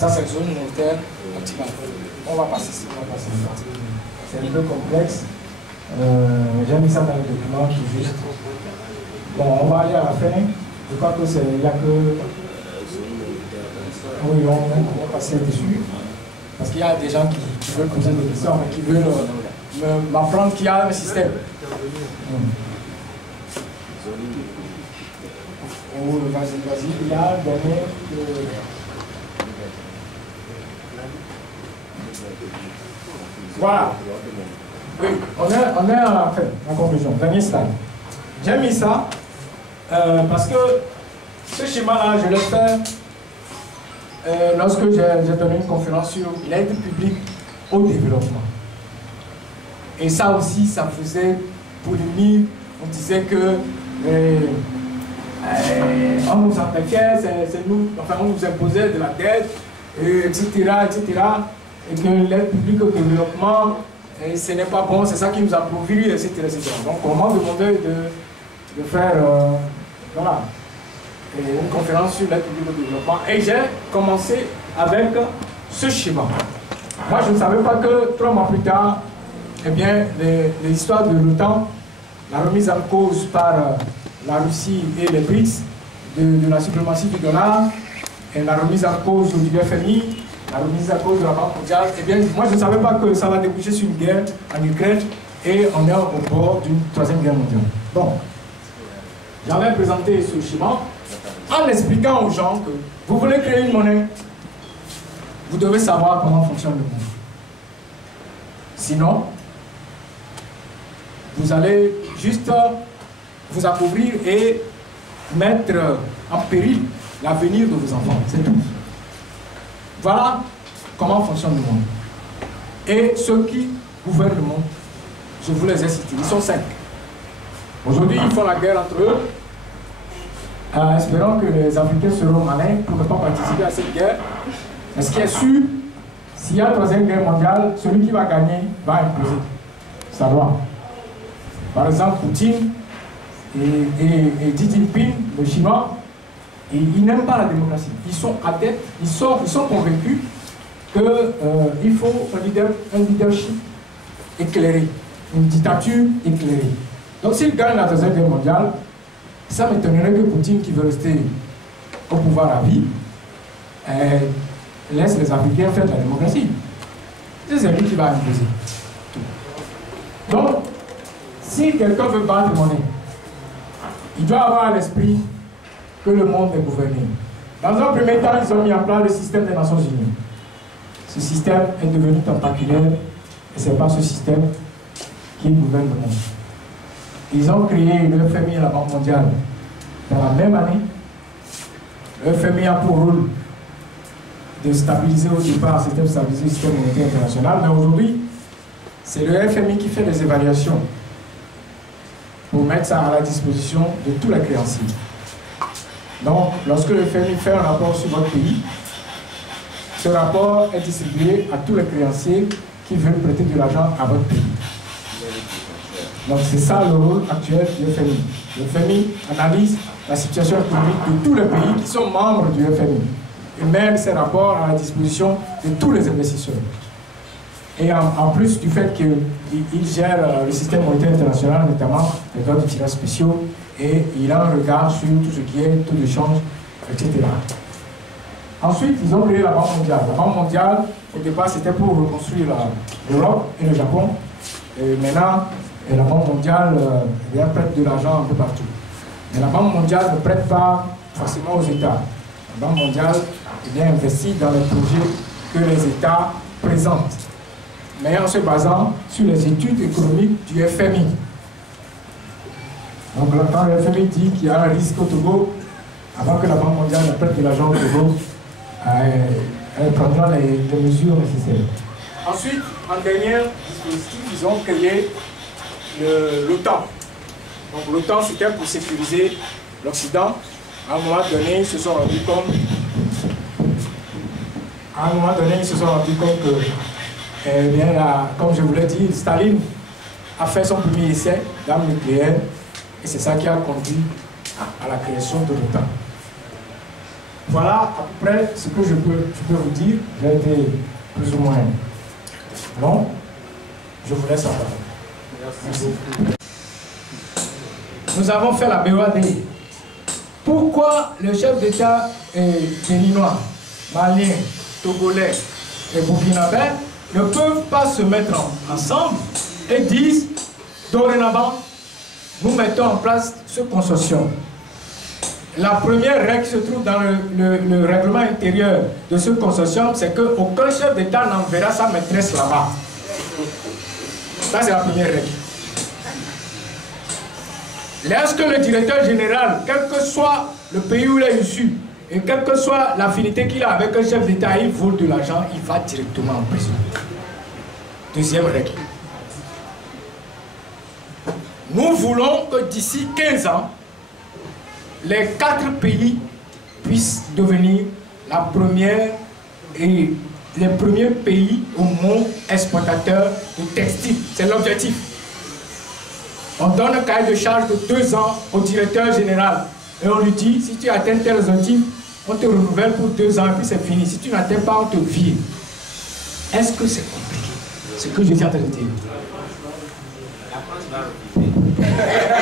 Ça, c'est zone monétaire optimale. On va passer ça. C'est un peu complexe. J'ai mis ça dans le document tout juste. Bon, on va aller à la fin. Je crois que c'est. Il n'y a que. Oui, on va passer dessus. Parce qu'il y a des gens qui veulent poser des questions, mais qui veulent m'apprendre qu'il y a un système. Oh, vas-y, il y a donné. Voilà. Oui, on est à la fin, la conclusion. Dernier slide. J'ai mis ça parce que ce schéma-là, je l'ai fait lorsque j'ai donné une conférence sur l'aide publique au développement. Et ça aussi, ça faisait polémique. On disait que on nous empêchait, c'est nous, enfin on nous imposait de la dette, etc., etc. Et que l'aide publique au développement, ce n'est pas bon, c'est ça qui nous a pourvu, etc., etc. Donc on m'a demandé de faire voilà, une conférence sur l'aide publique au développement. Et j'ai commencé avec ce schéma. Moi je ne savais pas que 3 mois plus tard, eh bien, l'histoire de l'OTAN, la remise en cause par la Russie et les BRICS de la suprématie du dollar, et la remise en cause du FMI, la remise en cause de la Banque mondiale, eh bien, moi je ne savais pas que ça va déboucher sur une guerre en Ukraine et on est au bord d'une 3e guerre mondiale. Bon, j'avais présenté ce schéma en expliquant aux gens que vous voulez créer une monnaie, vous devez savoir comment fonctionne le monde. Sinon, vous allez juste vous appauvrir et mettre en péril l'avenir de vos enfants, c'est tout. Voilà comment fonctionne le monde. Et ceux qui gouvernent le monde, je vous les ai cités, ils sont 5. Aujourd'hui, ils font la guerre entre eux. Espérons que les Africains seront malins pour ne pas participer à cette guerre. Mais ce qui est sûr, s'il y a 3e guerre mondiale, celui qui va gagner va imposer sa loi. Par exemple, Poutine et Xi Jinping, le Chinois, ils n'aiment pas la démocratie. Ils sont adeptes, ils sont convaincus qu'il faut un leadership éclairé, une dictature éclairée. Donc s'il gagne la 3e guerre mondiale, ça m'étonnerait que Poutine, qui veut rester au pouvoir à vie, laisse les Africains faire de la démocratie. C'est lui qui va imposer. Donc, si quelqu'un veut battre monnaie, il doit avoir à l'esprit que le monde est gouverné. Dans un premier temps, ils ont mis en place le système des Nations Unies. Ce système est devenu tentaculaire et ce n'est pas ce système qui gouverne le monde. Ils ont créé le FMI et la Banque mondiale dans la même année. Le FMI a pour rôle de stabiliser au départ, c'était de stabiliser le système monétaire international, mais aujourd'hui, c'est le FMI qui fait des évaluations pour mettre ça à la disposition de tous les créanciers. Donc, lorsque le FMI fait un rapport sur votre pays, ce rapport est distribué à tous les créanciers qui veulent prêter de l'argent à votre pays. Donc, c'est ça le rôle actuel du FMI. Le FMI analyse la situation économique de tous les pays qui sont membres du FMI et met ces rapports à la disposition de tous les investisseurs. Et en plus du fait qu'il gère le système monétaire international, notamment les droits de tirage spéciaux, et il a un regard sur tout ce qui est taux de change, etc. Ensuite, ils ont créé la Banque mondiale. La Banque mondiale, au départ, c'était pour reconstruire l'Europe et le Japon. Et maintenant, la Banque mondiale prête de l'argent un peu partout. Mais la Banque mondiale ne prête pas forcément aux États. La Banque mondiale investit dans les projets que les États présentent, mais en se basant sur les études économiques du FMI. Donc quand le FMI dit qu'il y a un risque au Togo, avant que la Banque mondiale ne prête de l'argent au Togo, elle prendra les mesures nécessaires. Ensuite, en dernier dispositif, ils ont créé l'OTAN. Donc l'OTAN, c'était pour sécuriser l'Occident. À un moment donné, ils se sont rendus compte que, eh bien, comme je vous l'ai dit, Staline a fait son premier essai d'armes nucléaires et c'est ça qui a conduit à la création de l'OTAN. Voilà à peu près ce que je peux vous dire. J'ai été plus ou moins long. Je vous laisse en parler. Merci. Nous avons fait la BOAD. Pourquoi le chef d'État béninois, malien, togolais et burkinabé ne peuvent pas se mettre ensemble et disent dorénavant, nous mettons en place ce consortium. La première règle qui se trouve dans le règlement intérieur de ce consortium, c'est qu'aucun chef d'État n'enverra sa maîtresse là-bas. Ça, c'est la première règle. Lorsque le directeur général, quel que soit le pays où il est issu, et quelle que soit l'affinité qu'il a avec un chef d'État, il vole de l'argent, il va directement en prison. Deuxième règle. Nous voulons que d'ici 15 ans, les 4 pays puissent devenir la première et les premiers pays au monde exportateurs de textiles. C'est l'objectif. On donne un cahier de charge de 2 ans au directeur général. Et on lui dit, si tu atteins tel objectif, on te renouvelle pour 2 ans et puis c'est fini. Si tu n'atteins pas, on te vire. Est-ce que c'est compliqué? Ce que je suis en train de dire. La France va recruter.